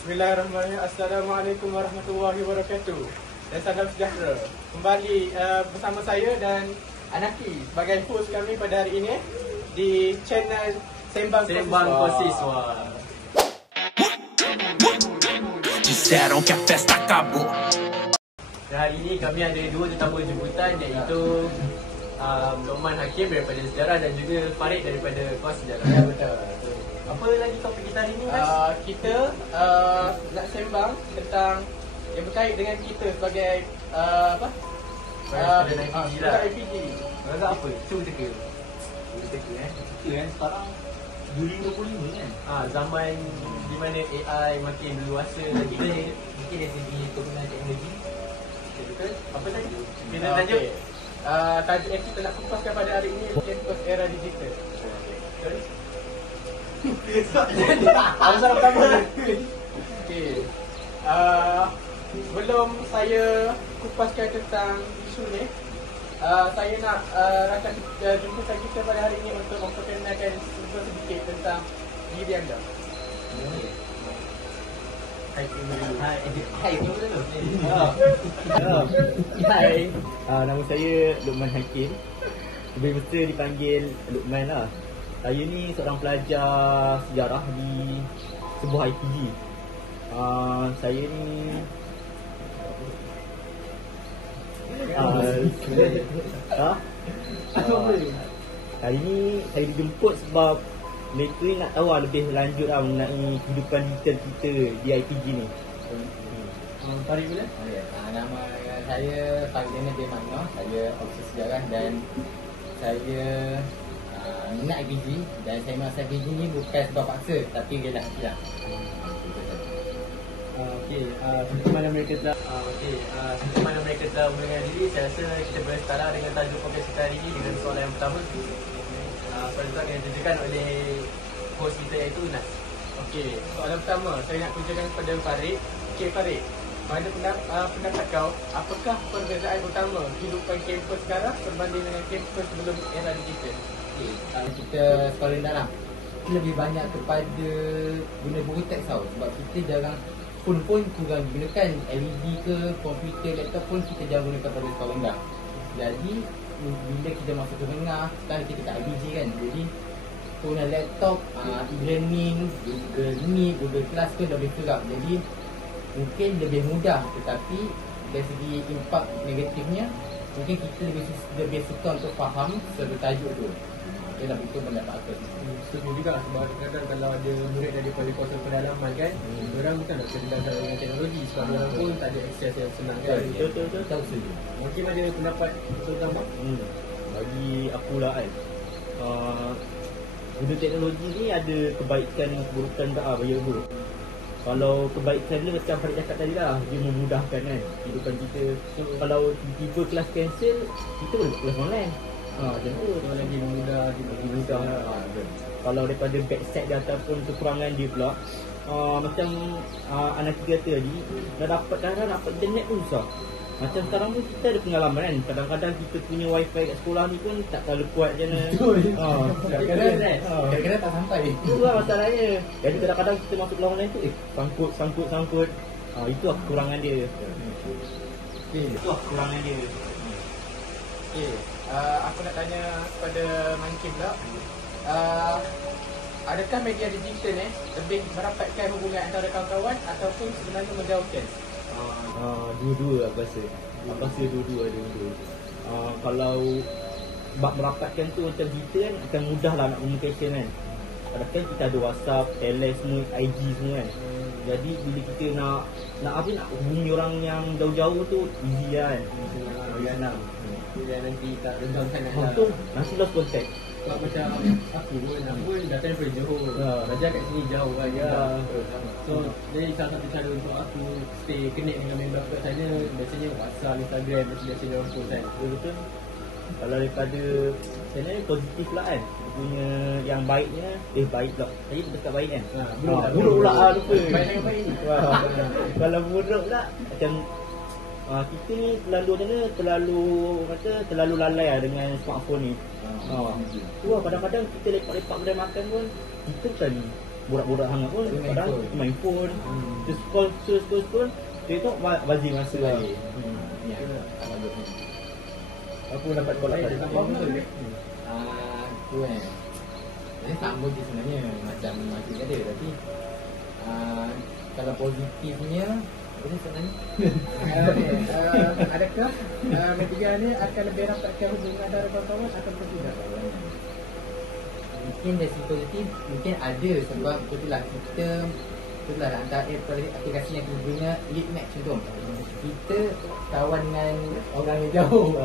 Bismillahirrahmanirrahim. Assalamualaikum warahmatullahi wabarakatuh. Dan salam sejahtera. Kembali bersama saya dan Anaki sebagai host kami pada hari ini di channel Sembang Siswa. Disseram que a festa acabou. Dan hari ini kami ada dua tetamu jemputan, iaitu Luqman Hakim daripada Sejarah dan juga Farid daripada Kos Sejarah. Ya, betul. Apa lagi topik kita hari ini, Mas? Kita nak sembang tentang yang berkait dengan kita sebagai Student IPG lah. IPG. Rasa apa? Cuba teka. Kita kan sekarang 2025 kan. Zaman di mana AI makin berluasa lagi. Mungkin dari segi penggunaan teknologi. Betul? Apa tadi? Kita Okey. tajuk. Tajuk yang kita nak fokuskan pada hari ini campus era digital. Betul? Apa salah pertama? Okey. Sebelum saya kupaskan tentang isu ni, saya nak rakan jumpa kita pada hari ini untuk memperkenalkan sedikit tentang diri anda. Hai, Hai, apa dulu? Hai, nama saya Luqman Hakim. Lebih besar dipanggil Luqman lah. Saya ni seorang pelajar sejarah di sebuah IPG. Saya ni hari ni saya dijemput sebab mereka ni nak tahu lebih lanjut mengenai kehidupan digital kita di IPG ni. Farid bila? Nama saya Farid bin Magno. Saya officer sejarah dan saya minat IPG dan saya masuk IPG ni bukan sebab paksa tapi rela hati lah. Seperti mana mereka telah mendengar diri, saya rasa kita boleh start dengan tajuk podcast kita hari ini dengan soalan yang pertama. Soalan itu akan ditujukan oleh host kita iaitu Nas. Okey, soalan pertama saya nak tujukan kepada Farid. Okey Farid, mana pendapat kau, apakah perbezaan utama kehidupan kampus sekarang berbanding dengan kampus sebelum era digital? Kita sekolah rendah lah, kita lebih banyak kepada guna buku teks tau. Sebab kita jarang, pun kurang digunakan. LED ke komputer, laptop pun kita jarang gunakan pada sekolah rendah. Jadi bila kita masuk ke menengah, sekarang kita kat IPG kan, jadi guna laptop, e-learning, Google Meet, Google Class pun lebih kerap. Jadi mungkin lebih mudah, tetapi dari segi impak negatifnya mungkin kita lebih suka untuk faham sebagai tajuk tu. Ialah betul pendapat aku. Setuju juga sebab kadang-kadang kalau ada murid daripada kawasan pedalaman kan, orang bukan nak terbilang dengan teknologi sebab orang pun tak ada akses yang senang kan. Betul. Tahu setuju. Mungkin ada pendapat terutama. Bagi aku lah kan, guna teknologi ni ada kebaikan dan keburukan tak bagi aku. Kalau kebaikan dia macam Farid cakap tadi lah, dia memudahkan kan kehidupan kita. So, kalau tiba-tiba kelas cancel, kita boleh buat kelas online. Macam tu. Lagi mudah, Lebih mudah lah. Kalau daripada backside dia ataupun kekurangan dia pula, macam anak kita kata tadi, dah dapat internet pun susah. Macam sekarang pun kita ada pengalaman kan, kadang-kadang kita punya wifi kat sekolah ni pun tak terlalu kuat macam mana. Kadang-kadang tak sampai. Itu lah masalahnya. Jadi kadang-kadang kita masuk kelas online tu sangkut. Itu lah kekurangan dia. Okey, aku nak tanya kepada Mangkin pula. Adakah media digital ni lebih merapatkan hubungan antara kawan-kawan ataupun sebenarnya menjauhkan? Dua-dua aku rasa. Aku rasa dua-dua ada dua. Kalau bab merapatkan tu macam kita kan akan mudah lah nak communication kan. Kadang-kadang kita ada WhatsApp, Telegram semua, IG semua kan. Jadi bila kita nak hubungi orang yang jauh-jauh tu easy kan. Dia nanti tak renggang sangat lah. Tu nanti lost contact. Sebab macam aku pun datang daripada Johor. Belajar kat sini jauh kan ya. So jadi salah satu cara untuk aku stay connect dengan member aku kat sana, biasanya WhatsApp, Instagram, biasanya orang post kan. Betul. Kalau daripada sebenarnya positif lah kan. Dia punya yang baiknya, baik pula. Tadi tu dekat baik kan. Buruk pula lupa. Baik dengan baik ni. Kalau buruk pula macam kita ni terlalu lalai lah dengan smartphone ni. Kadang-kadang kita lepak-lepak kedai makan pun kita bukan borak-borak hangat pun Main kadang phone. main phone. Terus scroll. TikTok bazir masa lagi. Ya. Aku dapat call Baik, apa? apa ke? Aku Ini sama je sebenarnya macam tadi tapi kalau positifnya apa sebenarnya? Adakah media ni akan lebih rapatkan hubungan antara kawan-kawan ataupun tidak? Mungkin dari segi positif mungkin ada sebab itulah kita itulah antara aplikasi yang kita guna lead match contoh. Kita kawan dengan orang yang jauh.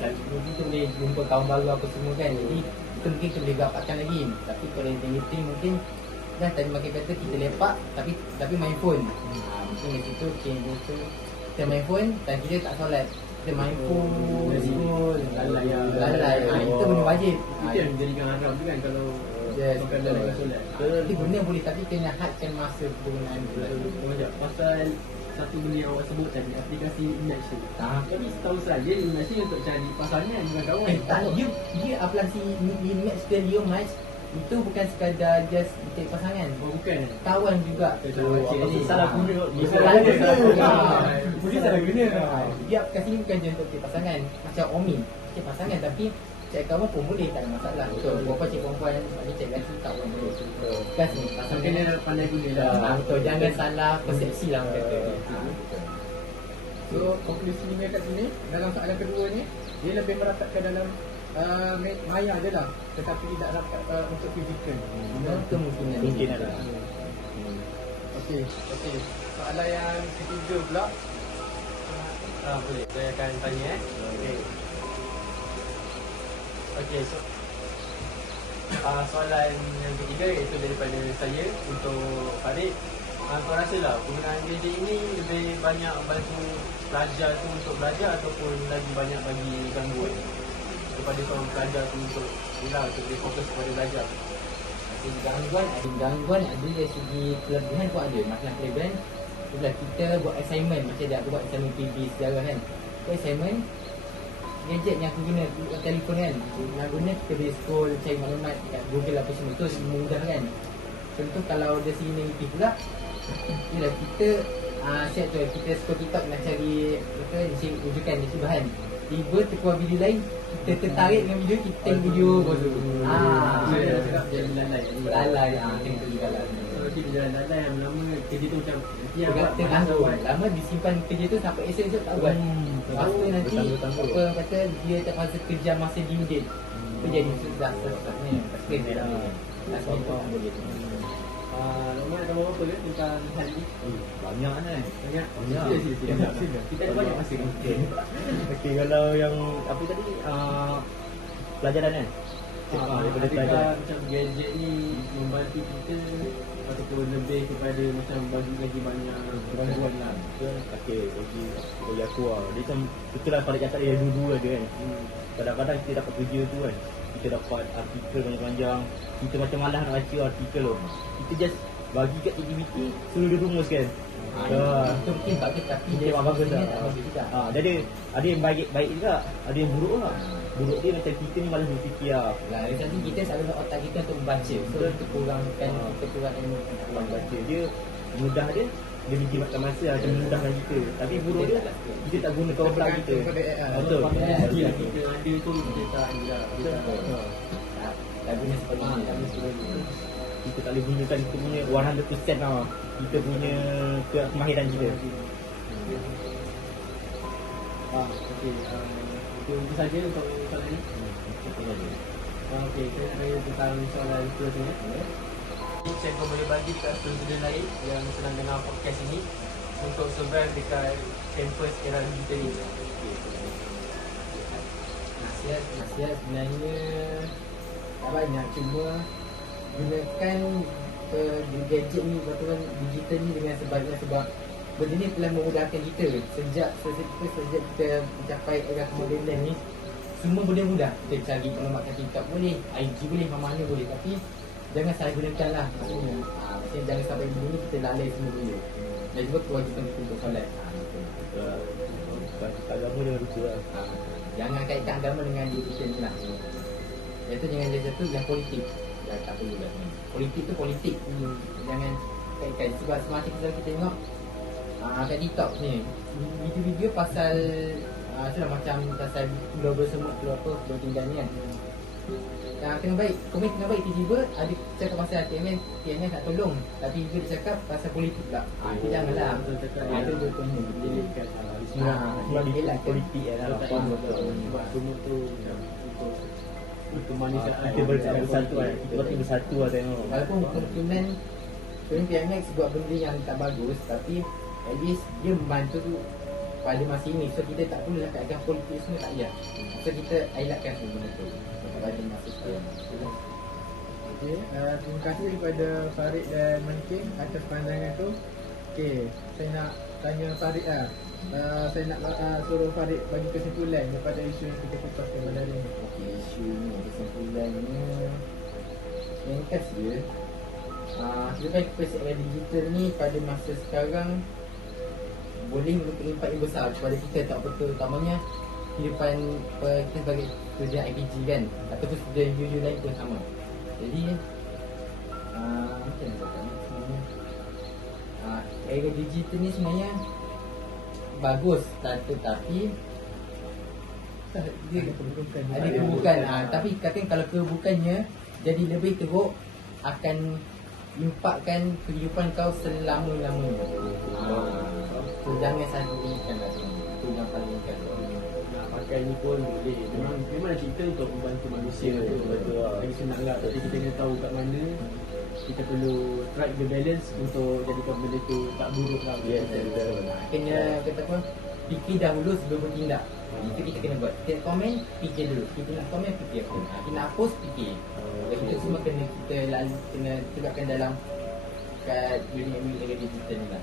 Selalu kita boleh jumpa kawan baru apa semua kan. Jadi kita mungkin kita boleh dapatkan lagi. Tapi kalau yang meeting mungkin kan tadi makin kata kita lepak tapi main phone. Mungkin dari situ kita main phone dan kita tak solat. Kita main phone, lalai. Itu benda wajib. Itu yang menjadikan haram tu kan kalau Yes, makan betul. dalam solat. Jadi guna boleh tapi kena hadkan masa penggunaan solat. Macam pasal satu benda yang awak sebut tadi, aplikasi Image tu. Tapi setahu saya Image ni untuk cari pasangan dengan kawan. Tak, dia aplikasi Image dan Match itu bukan sekadar just mencari pasangan. Bukan. Kawan juga. Jadi salah guna. Salah guna. Mungkin salah guna. Dia aplikasi ni bukan je untuk cari pasangan. Macam Omin, cari pasangan tapi cari kawan pun boleh, tak ada masalah. Betul. Berapa cari perempuan, ada cari lelaki kawan boleh. Kan sini So, pasangan. kena pandai guna lah. Betul, jangan salah persepsi lah orang kata. So konklusinya kat sini dalam soalan kedua ni dia lebih merapatkan dalam maya je lah tetapi tidak rapat untuk fizikal. Kemungkinan. Mungkin ada. Okey. Soalan yang ketiga pula. Boleh. Saya akan tanya Okey, so soalan yang ketiga iaitu daripada saya untuk Farid. Kau rasa lah penggunaan gadget ini lebih banyak bantu pelajar tu untuk belajar ataupun lagi banyak bagi gangguan kepada seorang pelajar tu untuk lebih fokus kepada belajar? Gangguan ada dari segi kelebihan pun ada. Masalah kelebihan itulah kita buat assignment macam dia aku buat assignment PB sejarah kan. Buat assignment gadget yang aku guna telefon kan. Nak guna kita boleh scroll cari maklumat kat Google apa semua tu mudah kan. Contoh kalau ada sini negatif pula ialah kita siap tu kita scroll TikTok nak cari rujukan isi bahan. Tiba terkeluar video lain, kita tertarik dengan video, kita tengok video lepas tu. Jadi Lalai tengok tu juga lah. Kalau kita jalan lalai yang lama kerja tu macam Terganggu. Lama disimpan kerja tu sampai esok tak buat. Lepas tu nanti apa kata dia tak masa kerja masa due date. Itu jadi susah sebenarnya. Pasti dia tak boleh. Last minute tak boleh. Lama nak tahu apa ke tentang hal ni? Banyak kan. Banyak. Sila. Kita ada banyak masa kan? Okey, kalau yang apa tadi pelajaran kan. Daripada pelajaran. Adakah macam gadget ni membantu kita ataupun lebih kepada macam bagi lagi banyak gangguan lah? Okey, bagi aku dia macam betul lah pada cakap dia dua-dua ada kan. Kadang-kadang kita dapat kerja tu kan, kita dapat artikel panjang-panjang, kita macam malas nak baca artikel tu. Kita just bagi kat aktiviti suruh dia rumus kan. Itu mungkin bagus tapi dia bagus sebenarnya tak? tak bagus juga. Jadi ada yang baik juga, ada yang buruk lah. Buruk dia macam kita ni malas berfikir lah. Dari tadi kita selalu nak otak kita untuk membaca. So kita kurangkan kita kurang ilmu Orang baca dia mudah dia menjimatkan masa lah, macam memudahkan kita. Tapi buruk dia kita tak guna kepala kita. Betul. Skill kita ada tu kita tak ada. Tak guna seperti ni. Kita tak boleh gunakan kita punya 100% lah. Kita punya kemahiran kita. Okey. Itu saja untuk soalan ni. Okey, saya nak tanya tentang soalan seterusnya. Cikgu boleh bagi dekat student lain yang sedang dengar podcast ini untuk survive dekat campus era digital ni. Nasihat sebenarnya tak banyak, cuma gunakan gadget ni ataupun digital ni dengan sebaiknya sebab benda ni telah memudahkan kita sejak kita mencapai era kemodenan ni. Semua benda mudah. Kita cari maklumat kat TikTok boleh, IG boleh, mana boleh, tapi jangan salah gunakan lah maksudnya. Maksudnya jangan sampai begini kita lalai semua benda. Dan juga kewajipan kita untuk solat. Agama dia lupa lah. Jangan kaitkan agama dengan diri kita ni lah. Iaitu jangan ada satu yang politik. tak perlu lah. Politik tu politik. Jangan kaitkan. Sebab semacam kita tengok kat TikTok ni, video-video pasal itulah macam pasal global semut tu apa, global tinggal ni kan. Tengah baik, komen tengah baik, tiba-tiba ada cakap pasal TMN nak tolong, tapi tiba dia cakap pasal politik pula. Itu janganlah. Itu betul ni. Jadi Sebab di politik lah. Sebab semua tu untuk manusia Kita bersatu lah. Kita pasti bersatu lah tengok. walaupun kemungkinan TMN buat benda yang tak bagus, tapi at least dia membantu pada masa ini. So kita tak perlu cakapkan politik semua, tak payah. So kita elakkan semua benda tu pada masa sekarang. Okay, terima kasih kepada Farid dan Mankin atas pandangan tu. Okay, saya nak tanya Farid lah. Saya nak suruh Farid bagi kesimpulan daripada isu yang kita kupaskan pada hari ini. Okay, isu ni kesimpulannya yang ringkas dia, sebenarnya kepada era digital ni pada masa sekarang boleh memberi impak yang besar kepada kita, tak betul, utamanya kehidupan kita sebagai kerja IPG kan, ataupun kerja you lain pun sama. Jadi macam mana cakap sebenarnya, era digital ni sebenarnya bagus, tetapi dia ada keburukan. Tapi katakan kalau keburukannya jadi lebih teruk, akan impakkan kehidupan kau selama-lamanya. So jangan sanggupikan lah. Itu yang paling kan. nak pakai ni pun boleh. Memang cerita untuk membantu manusia tu. Betul lah. Lagi senang lah. Tapi kita kena tahu kat mana kita perlu strike the balance untuk jadikan benda tu tak buruk lah. Yes, betul. Kena kata apa, fikir dahulu sebelum bertindak. Itu kita kena buat. Kita komen, fikir dulu. Kita nak komen, fikir apa. Kita nak post, fikir. Dan kita semua kena kena tegakkan dalam kat dunia digital ni lah.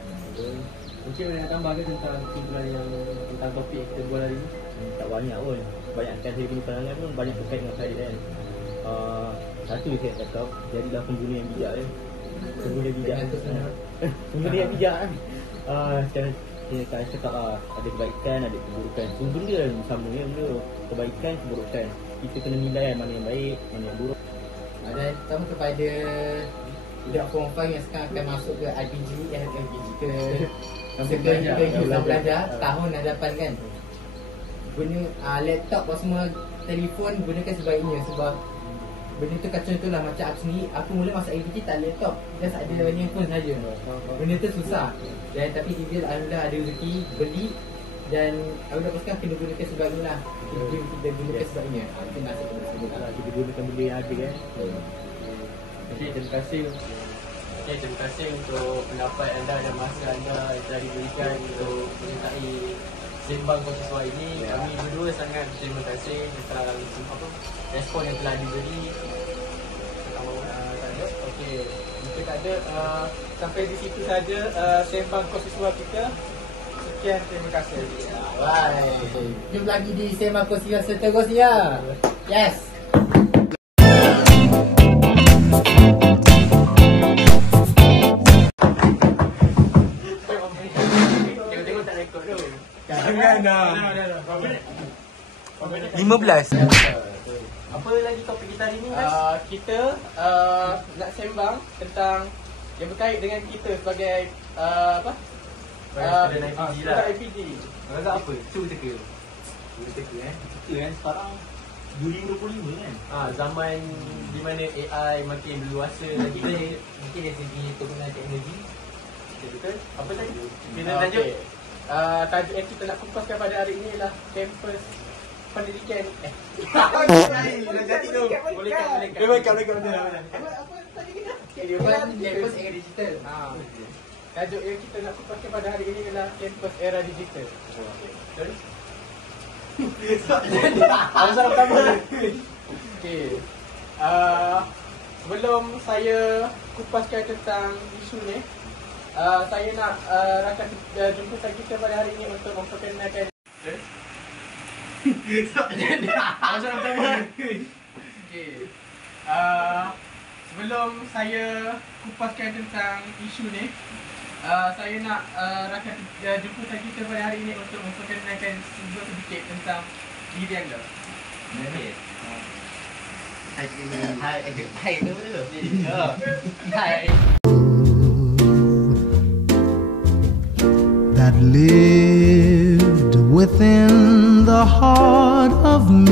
Mungkin nak tambah ke tentang kesimpulan yang tentang topik yang kita buat hari ni? Tak banyak pun. Banyakkan saya punya pandangan pun banyak terkait dengan saya kan. Satu saya cakap, jadilah pengguna yang bijak ya. Pengguna bijak. Pengguna yang bijak kan. Sekarang saya cakap ada kebaikan, ada keburukan. Semua benda sama ya, benda kebaikan, keburukan. Kita kena nilai mana yang baik, mana yang buruk. Dan terutama kepada budak form 5 yang sekarang akan masuk ke IPG, LPG ke sambil belajar tahun hadapan kan. Guna laptop atau semua telefon gunakan sebaiknya, sebab benda tu kan contohlah macam aku sendiri, aku mula masuk IPG tak ada laptop, just ada handphone saja. Benda tu susah. Dan tapi dia alhamdulillah ada rezeki beli, dan aku dah pastikan kena gunakan sebaiknya lah. Kita gunakan sebaiknya. Itu nasib tersebut lah. Kita gunakan benda yang ada kan. Okay, terima kasih. Okay, terima kasih untuk pendapat anda dan masa anda yang telah diberikan untuk menyertai sembang konsiswa ini. Kami berdua sangat terima kasih atas respon yang telah diberi. Kalau tak ada, okey. Jika tak ada, sampai di situ saja sembang konsiswa kita. Sekian, terima kasih. Bye. Jumpa lagi di Sembang Konsiswa seterusnya. Yes. Tengok tak rekod tu. Jangan dah. 15. Apa lagi topik kita hari ni, guys? Kita nak sembang tentang yang berkait dengan kita sebagai apa? Student IPG lah. Student IPG. Agak apa? Cuba teka. Kita kan sekarang 2025 kan. Zaman di mana AI makin berluasa lagi. Mungkin dari segi penggunaan teknologi. Betul? Apa tadi? Kita Okey. tajuk. Tajuk yang kita nak kupaskan pada hari ini ialah kampus pendidikan. Dah jadi tu. Boleh kan? Boleh kan betul. Kehidupan kampus era digital. Tajuk yang kita nak kupaskan pada hari ini ialah kampus era digital. Betul? Asal pertama. Okey. Sebelum saya kupaskan tentang isu ni, saya nak rakan jumpa kita pada hari ini untuk memperkenalkan. Asal pertama. Okey. Sebelum saya kupaskan tentang isu ni, saya nak rakan jumpa kita pada hari ini untuk memperkenalkan sedikit tentang diri anda. Hai tu dulu. Hai. That lived within the heart of me.